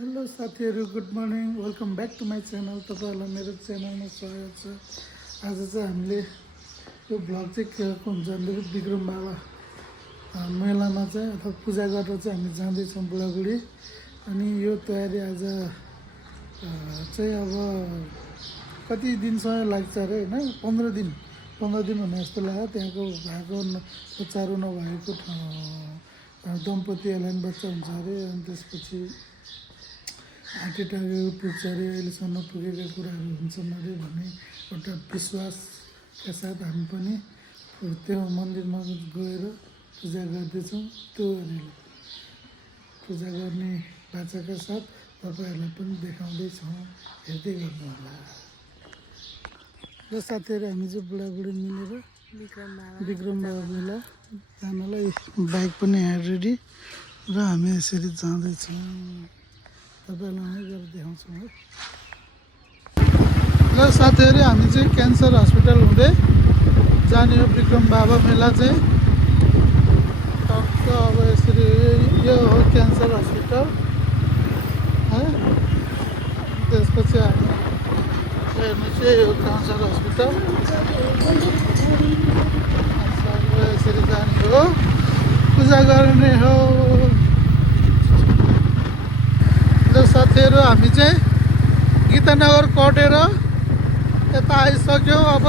Hello साथीहरू, good morning, welcome back to my channel. तपाईँहरूलाई मेरो च्यानलमा स्वागत छ। आज चाहिँ हामीले यो भ्लग चाहिँ के हुन्छ भन्दाखेरि विक्रम बाबा मेलामा चाहिँ अथवा पूजा गरेर चाहिँ हामी जाँदैछौँ बुढाबुढी। अनि यो तयारी आज चाहिँ अब कति दिनसम्म लाग्छ अरे होइन, 15 दिन भन्ने जस्तो लाग्यो। त्यहाँको भएको चारो नभएको दम्पतिहरूलाई पनि बच्चा हुन्छ अरे। अनि त्यसपछि आँटीटाँगेको पुग्छ अरे, अहिलेसम्म नपुगेका कुराहरू हुन्छन् अरे भन्ने एउटा विश्वासका साथ हामी पनि त्यो मन्दिरमा गएर पूजा गर्दैछौँ। त्यो पूजा गर्ने बाचाका साथ तपाईँहरूलाई पनि देखाउँदैछौँ, हेर्दै गर्नुहोला। र साथीहरू, हामी चाहिँ बुढाबुढी मिलेर विक्रम बाबा मेला जानलाई बाइक पनि यहाँ रेडी र हामी यसरी जाँदैछौँ। तपाईँहरूलाई गएर देखाउँछौँ है। र साथीहरू, हामी चाहिँ क्यान्सर हस्पिटल हुँदै जाने हो विक्रम बाबा मेला चाहिँ। टक्क अब यसरी यो हो क्यान्सर हस्पिटल है। त्यसपछि हामी हेर्नु चाहिँ यो क्यान्सर हस्पिटल यसरी जाने हो, पूजा गर्ने हो। र साथीहरू, हामी चाहिँ गीतानगर कटेर यता आइसक्यो। अब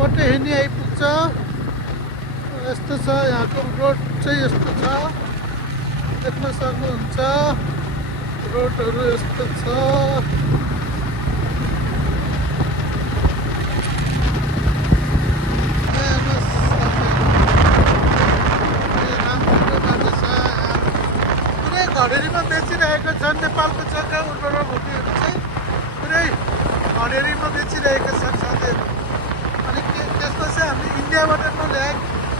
पटेहिनी आइपुग्छ। यस्तो छ यहाँको रोड चाहिँ, यस्तो छ, देख्न सक्नुहुन्छ। रोडहरू यस्तो छ। घडेरीमा बेचिरहेको छन् नेपालको जग्गा उर्वरा भूमिहरू चाहिँ पुरै घडेरीमा बेचिरहेका छन् साथीहरू। अनि त्यसपछि हामी इन्डियाबाट नल्याए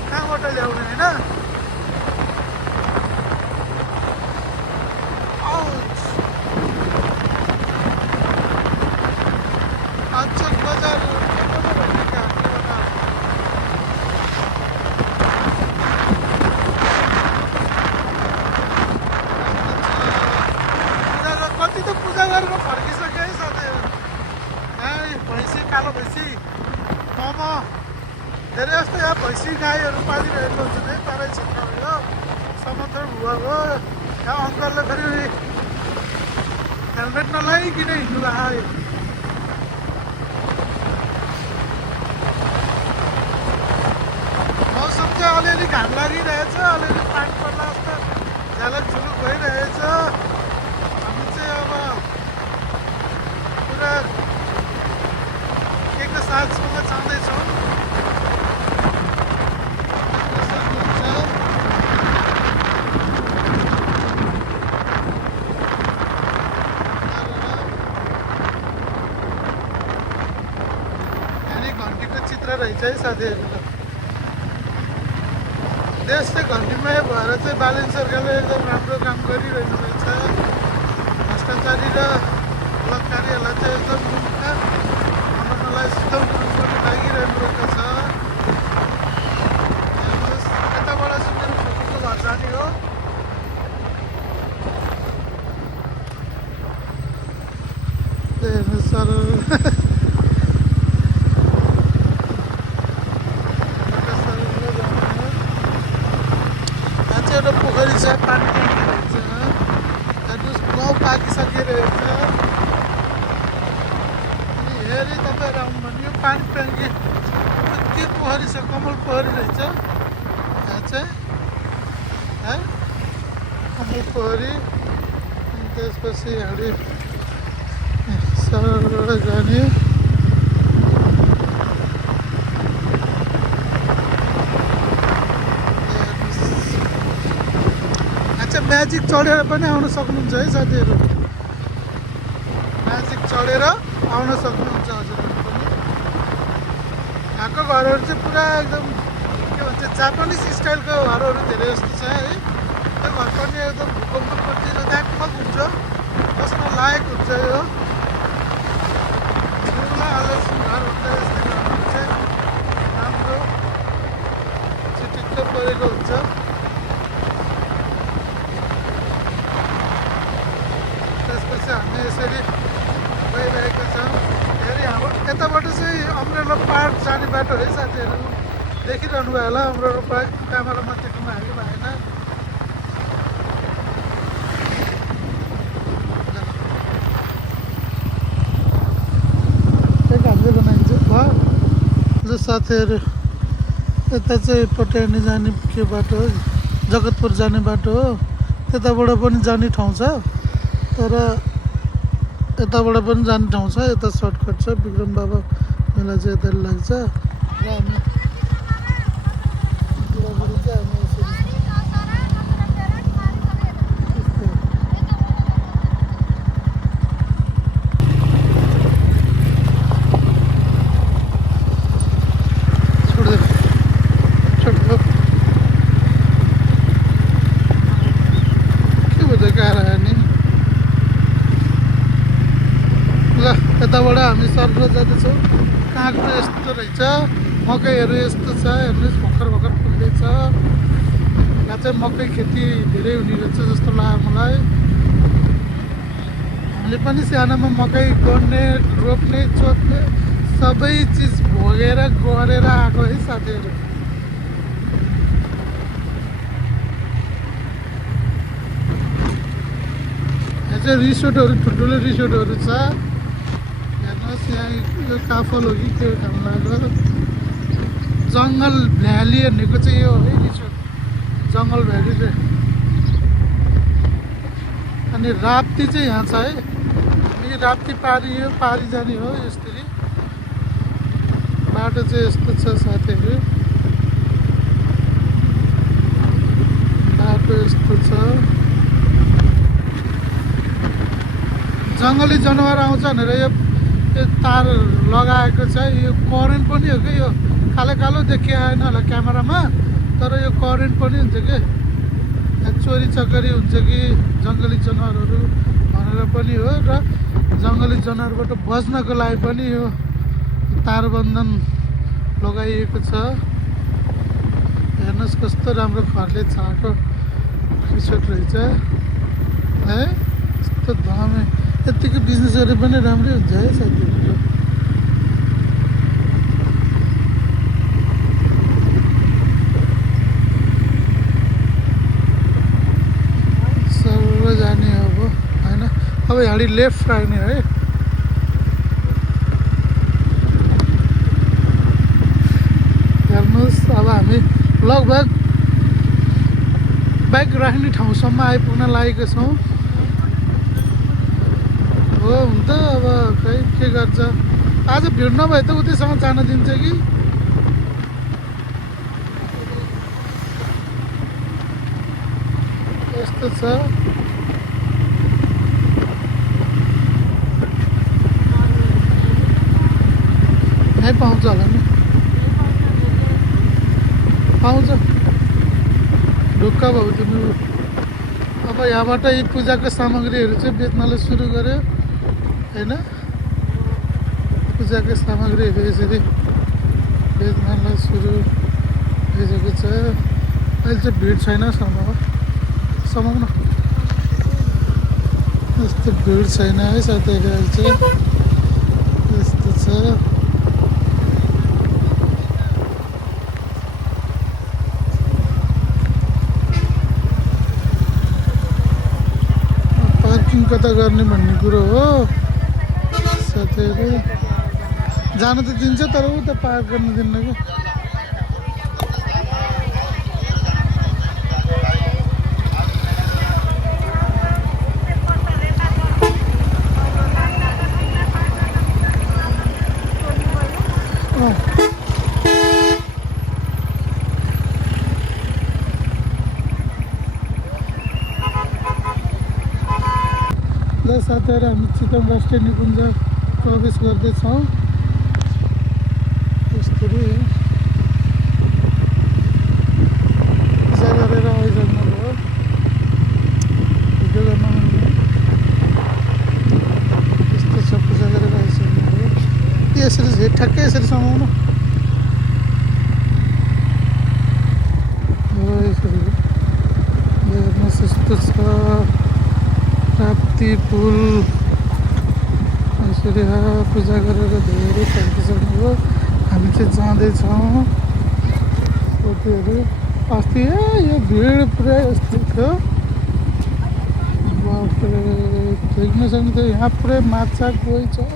कहाँबाट ल्याउने होइन। अचक बजार कति त पूजा गरेर फर्किसक्यो है साथीहरू। भैँसी, कालो भैँसी, मोमो धेरै जस्तो यहाँ भैँसी गाईहरू पालिरहेको हुन्छ है तराई क्षेत्रमा। यो समथर भुवाको यहाँ अङ्कलले फेरि हेलमेट नलाइकन हिँड्नु लाग्यो। मौसम चाहिँ अलिअलि घाम लागिरहेछ, अलिअलि पानी पर्ला जस्तो झलक झुलुक भइरहेछ। हामी चाहिँ अब पुरा केको साथसँग जाँदैछौँ। घन्टीको चित्र रहेछ है साथीहरू। देश चाहिँ घन्टीमय भएर चाहिँ बालन सरकारले एकदम राम्रो काम गरिरहेको रहेछ। भ्रष्टाचारी र बलात्कारीहरूलाई चाहिँ एकदम बनाउनलाई एकदम गर्नु लागिरहेको रहेको छ। हेर्नुहोस्, यताबाट चाहिँ मेरो फुपूको घर जाने हो। हेर्नुहोस् सर, एउटा पोखरी छ, पानी ट्याङ्की रहेछ। हेर्नुहोस्, गाउँ पाकिसकिरहेछ। अनि हेरी तपाईँहरू आउनु भने यो पानी ट्याङ्की के पोखरी छ, कमल पोखरी रहेछ यहाँ चाहिँ है, कमल पोखरी। अनि त्यसपछि हामी सरबाट जाने। म्याजिक चढेर पनि आउन सक्नुहुन्छ है साथीहरू। म्याजिक चढेर आउन सक्नुहुन्छ हजुरहरू पनि। यहाँको घरहरू चाहिँ पुरा एकदम के भन्छ, जापानिज स्टाइलको घरहरू धेरै जस्तो छ है। त्यो घर पनि एकदम भूकम्पपछि ढाकमक हुन्छ, बस्न लायक हुन्छ। यो ठुला आलोचना घरभन्दा यस्तै घरहरू चाहिँ राम्रो चिटिक्क परेको हुन्छ। चाहिँ हामी यसरी गइरहेका छौँ। फेरि हाम्रो यताबाट चाहिँ अमरेला पार्क जाने बाटो है साथीहरू, देखिरहनु भयो होला। अमरेला पार्क क्यामेरामा देख्नु हाल्नु भएन। हामीले बनाइन्छ भयो साथीहरू। यता चाहिँ पट्यानी जाने के बाटो हो, जगतपुर जाने बाटो हो। त्यताबाट पनि जाने ठाउँ छ, तर यताबाट पनि जाने ठाउँ छ। यता सर्टकट छ, विक्रम बाबा मेला चाहिँ यता लाग्छ। र हामी बुढाबुढी चाहिँ हामी यसरी यताबाट हामी सर्फर जाँदैछौँ। काँक्रो यस्तो रहेछ, मकैहरू यस्तो छ, हेर्नुहोस् भर्खर भर्खर फुल्दैछ। यहाँ चाहिँ मकै खेती धेरै हुने रहेछ जस्तो लाग्यो मलाई। हामीले पनि सानोमा मकै गोड्ने, रोप्ने, चोत्ने सबै चिज भोगेर गरेर आएको है साथीहरू। यहाँ चाहिँ रिसोर्टहरू, ठुल्ठुलो रिसोर्टहरू छ। यहाँ यो काफल हो कि के काम लाग्यो। जङ्गल भ्याली भनेको चाहिँ यो है रिसोर्ट, जङ्गल भ्याली चाहिँ। अनि राप्ती चाहिँ यहाँ छ है। अनि राप्ती पारी, यो पारी जाने हो यसरी। बाटो चाहिँ यस्तो छ साथीहरू, बाटो यस्तो छ। जङ्गली जनावर आउँछ भनेर यो तार लगाएको छ। यो करेन्ट पनि हो कि, यो कालो कालो देखिए आएन होला क्यामेरामा, तर यो करेन्ट पनि हुन्छ कि। चोरी चकरी हुन्छ कि जङ्गली जनावरहरू भनेर पनि हो। र जङ्गली जनावरबाट बच्नको लागि पनि यो तारबन्धन लगाइएको छ। हेर्नुहोस् कस्तो राम्रो खरले छाएको रिसोर्ट रहेछ है। यस्तो दामी, यतिको बिजनेसहरू पनि राम्रै हुन्छ है साथीहरू। सब जाने अब होइन, अब यहाँ लेफ्ट आउने है। हेर्नुहोस् अब हामी लगभग बाइक राख्ने ठाउँसम्म आइपुग्न लागेको छौँ। हो हुन त अब खै के गर्छ, आज भिड नभए त उतैसँग जान दिन्छ कि। यस्तो छ। यहीँ पाउँछ होला नि, पाउँछ ढुक्क भयो तिमी। अब यहाँबाट यी पूजाको सामग्रीहरू चाहिँ बेच्नलाई सुरु गर्यो होइन। पूजाको सामग्रीहरू यसरी बेच्नलाई सुरु भइसकेको छ। अहिले चाहिँ भिड छैन, समाउन यस्तो भिड छैन है साथीहरू। अहिले चाहिँ यस्तो छ। पार्किङ कता गर्ने भन्ने कुरो हो साथीहरू। जान त दिन्छ तर उता पार्क गर्न दिन्न कि। साथीहरू हामी चितवन राष्ट्रिय निकुञ्ज प्रवेश गर्दैछौँ। यसरी पूजा गरेर आइसक्नुभयो, भिडियो गर्न यस्तो छ। पूजा गरेर आइसक्नुभयो। यसरी ठ्याक्कै यसरी समाउनु हो। यसरी हेर्नुहोस् यस्तो छ। माथि पुल यसरी पूजा गरेर धेरै सकिसक्नुभयो। हामी चाहिँ जाँदैछौँ साथीहरू। अस्ति यो भिड पुरा यस्तो थियो, बाफरे देख्न सक्नुहुन्छ। यहाँ पुरै माछा गई छ,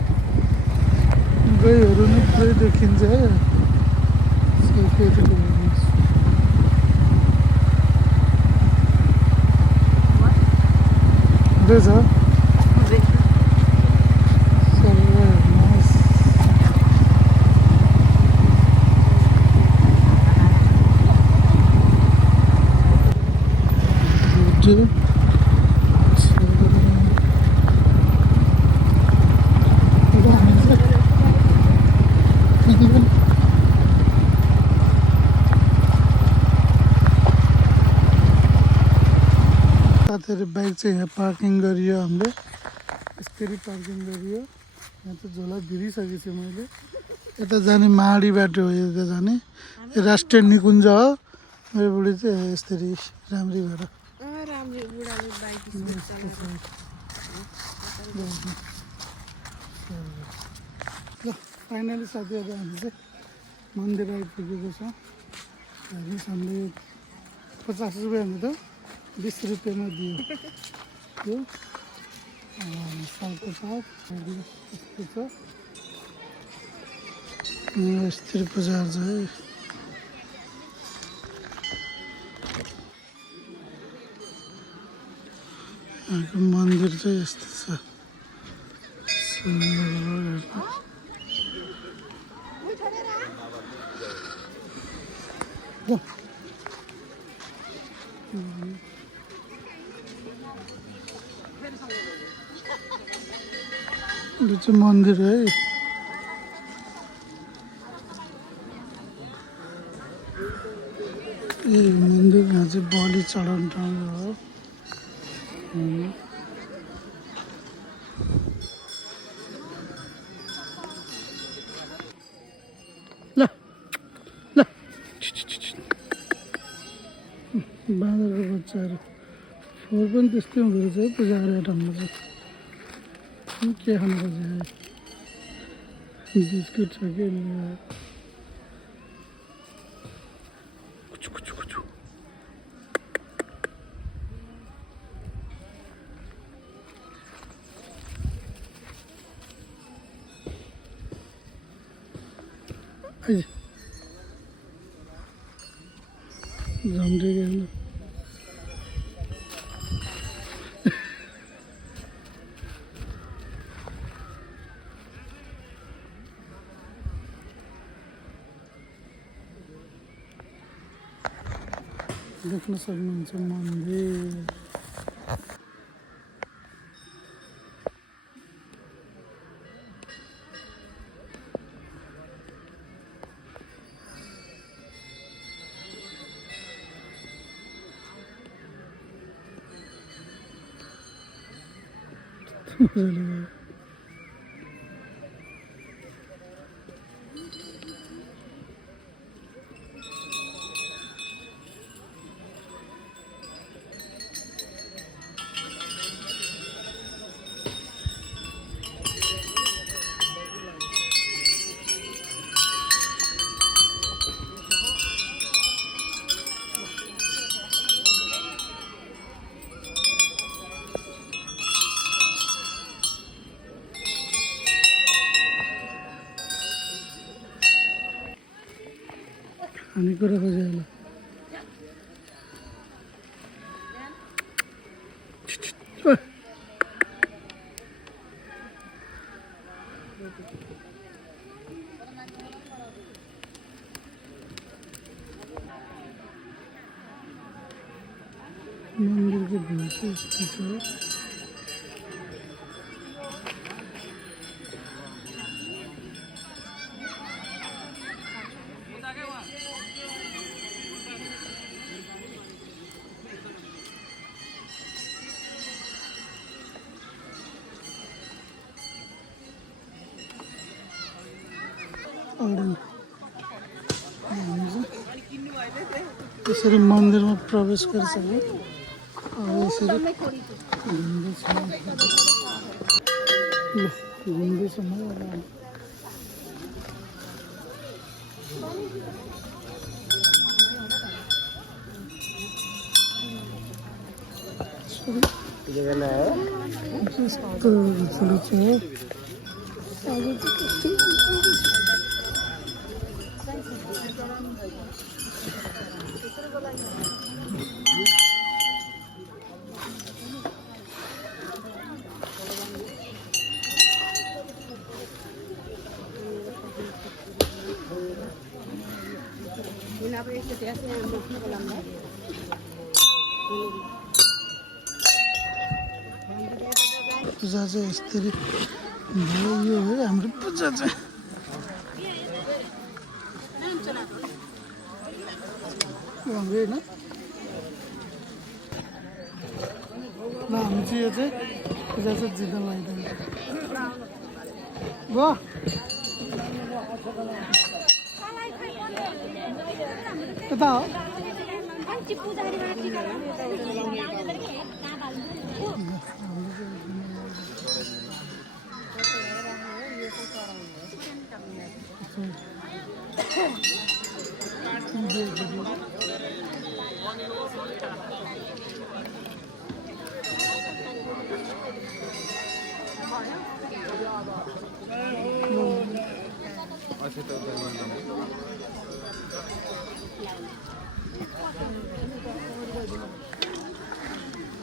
गईहरू नि पुरै देखिन्छ है। रहेछ साथीहरू। बाइक चाहिँ यहाँ पार्किङ गरियो हामीले, यसरी पार्किङ गरियो। यहाँ त झोला भिरिसकेको छु मैले। यता जाने माडी बाटो हो, यता जाने राष्ट्रिय निकुञ्ज हो। मेरो बुढी चाहिँ यसरी राम्री भएर ल फाइनली साथीहरू हामी चाहिँ मन्दिर आइपुगेको छौँ। हेर्नुहोस्, हामीले 50 रुपियाँ हुँदा 20 रुपियाँमा दियो यो सालको साथ। यस्तो छ यसरी पूजा आर्ज है। यहाँको मन्दिर चाहिँ यस्तो छ। यो चाहिँ मन्दिर है। ए मन्दिरमा चाहिँ बलि चढाउने ठाउँ हो। ल ल बाँदरको बच्चाहरू फोहोर पनि त्यस्तै हुँदो रहेछ है पूजा गरेको ठाउँमा चाहिँ। के खानु खोजेको बिस्कुट छ कि झम्टे गएन। देख्न सक्नुहुन्छ मन्दिर। खानेकुरा खोजेँ होला। मन्दिरको भिउ चाहिँ यस्तो छ। यसरी मन्दिरमा प्रवेश गरिसक्यो। अब यसरी घुम्दैछ म यस्तो ठुलो छ पूजा चाहिँ यसरी भयो यो है हाम्रो पूजा चाहिँ होइन ल हामी चाहिँ यो चाहिँ पूजा चाहिँ जित्न लगाइदिन्छ भयो कता हो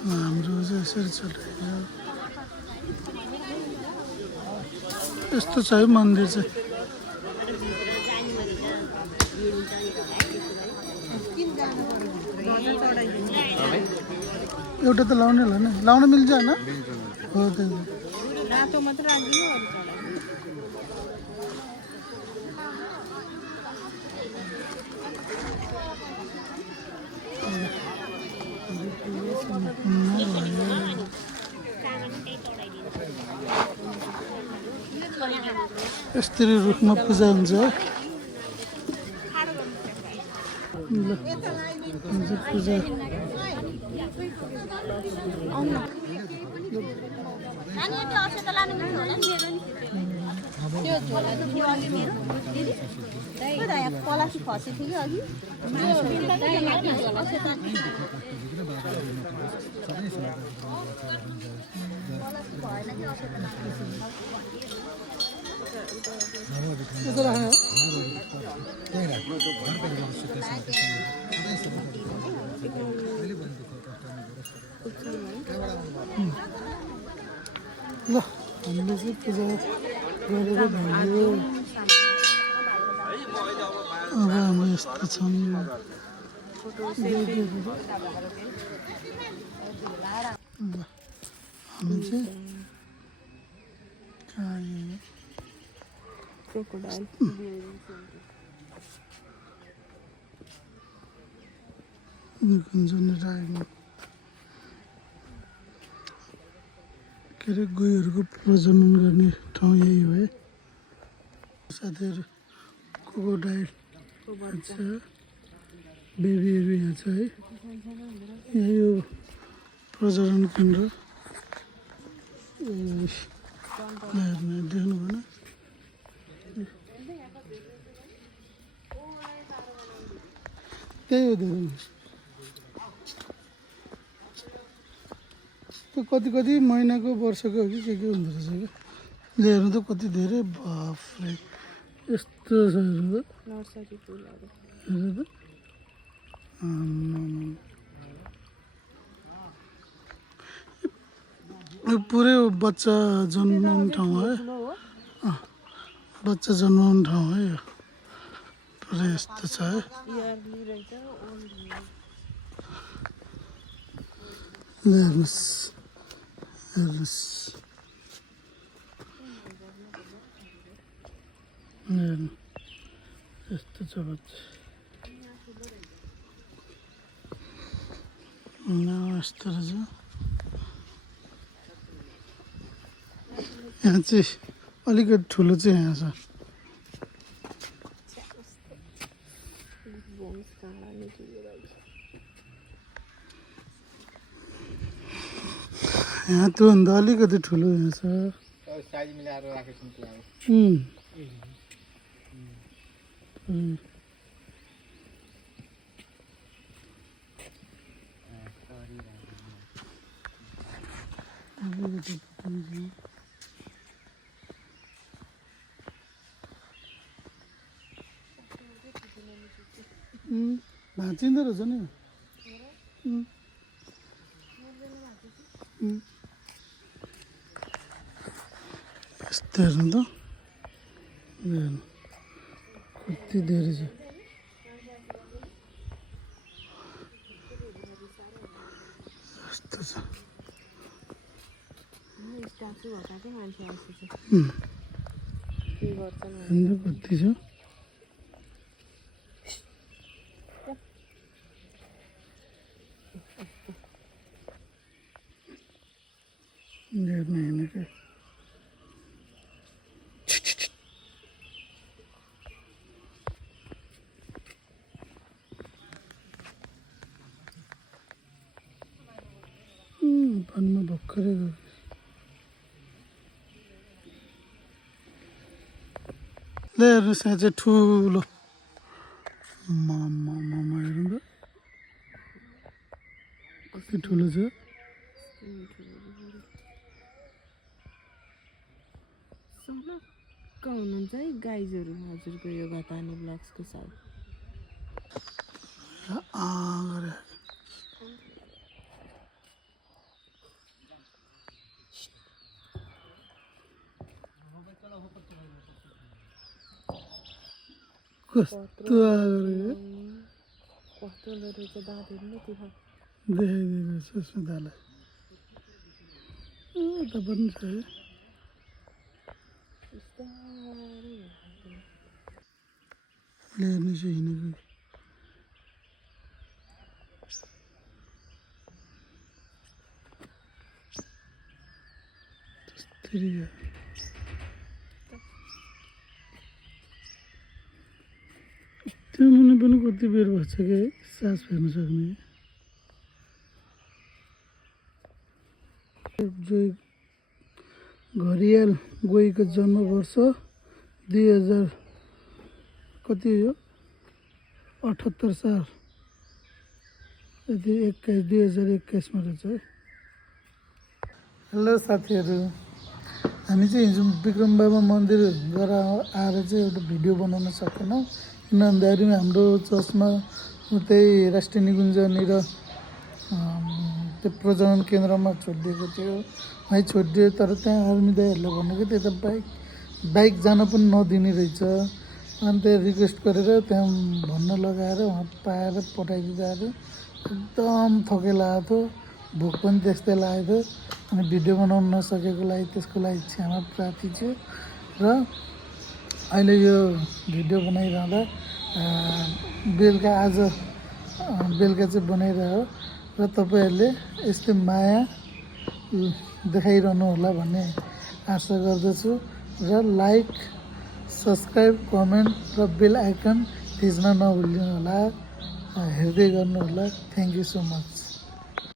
हाम्रो चाहिँ यसरी चलिरहेको यस्तो छ है मन्दिर चाहिँ एउटा त लाउने होला नि लाउन मिल्छ होइन हो त्यही रातो मात्र राखिदिनु यसरी रुखमा पूजा हुन्छ है पूजा पलासी खसेको थियो अघि ल हामीले चाहिँ पूजा गरेर भयो अब हाम्रो यस्तो छन् हामी चाहिँ के अरे गोहीहरूको प्रजनन गर्ने ठाउँ यही हो है साथीहरू क्रोकोडाइल छ बेबीहरू यहाँ छ है यही हो प्रजनन केन्द्र देख्नु भएन त्यही हो धेरै कति कति महिनाको वर्षको हो कि के हुँदो रहेछ क्या हेर्नु त कति धेरै बाफ्रे यस्तो छ हेर्नु त यो पुरै बच्चा जन्माउने ठाउँ है बच्चा जन्माउने ठाउँ है यो पुरै यस्तो छ है हेर्नुहोस् हेर्नुहोस् यस्तो छ बच्चा यस्तो रहेछ यहाँ चाहिँ अलिकति ठुलो चाहिँ यहाँ छ त्योभन्दा अलिकति ठुलो यहाँ छ साइज मिलाएर राखेको छु त्यो अब भाँचिँदो रहेछ नि यस्तो हेर्नु त हेर्नु कति धेरै छ यस्तो छ हेर्नु कति छ हेर्नु हेर्नु वनमा भर्खरै गयो ल हेर्नुहोस् यहाँ चाहिँ ठुलो मामा हेर्नु त कति ठुलो छ हुनुहुन्छ है गाइजहरू हजुरको यो घतानी ब्लग्सको साथ गरे कस्तो आगरे कस्तो रहेछ दाँतहरू नै त्यो देखाइदिएको छ सुधालाई त पनि छ है हेर्नु चाहिँ हिँडेको त्यस्तै त्यो मुनि पनि कति बेर भएको छ कि सास फेर्न सक्ने जो घरियाल गएको जन्म वर्ष 2000 कति हो 78 साल यदि 2021 मा रहेछ है हेलो साथीहरू हामी चाहिँ हिजो विक्रम बाबा मन्दिर गएर आएर चाहिँ एउटा भिडियो बनाउन सकेनौँ किन भन्दाखेरि हाम्रो चर्चमा उतै राष्ट्रिय निकुञ्जनिर त्यो प्रजनन केन्द्रमा छोडिदिएको थियो है छोडिदियो तर त्यहाँ आर्मी दाइहरूले भनेको त्यता बाइक जान पनि नदिने रहेछ अनि त्यहाँ रिक्वेस्ट गरेर त्यहाँ भन्न लगाएर उहाँ पाएर पठाइदिँदा एकदम थके लागेको थियो भोक पनि त्यस्तै लागेको थियो अनि भिडियो बनाउन नसकेको लागि त्यसको लागि क्षमा प्रार्थी छु र अहिले यो भिडियो बनाइरहँदा बेलुका आज बेलुका चाहिँ बनाइरह्यो र तपाईँहरूले यस्तै माया देखाइरहनु होला भन्ने आशा गर्दछु र लाइक सब्सक्राइब कमेन्ट र बेल आइकन थिच्न नभुल्नु होला हेर्दै गर्नु होला थ्याङ्क यू सो मच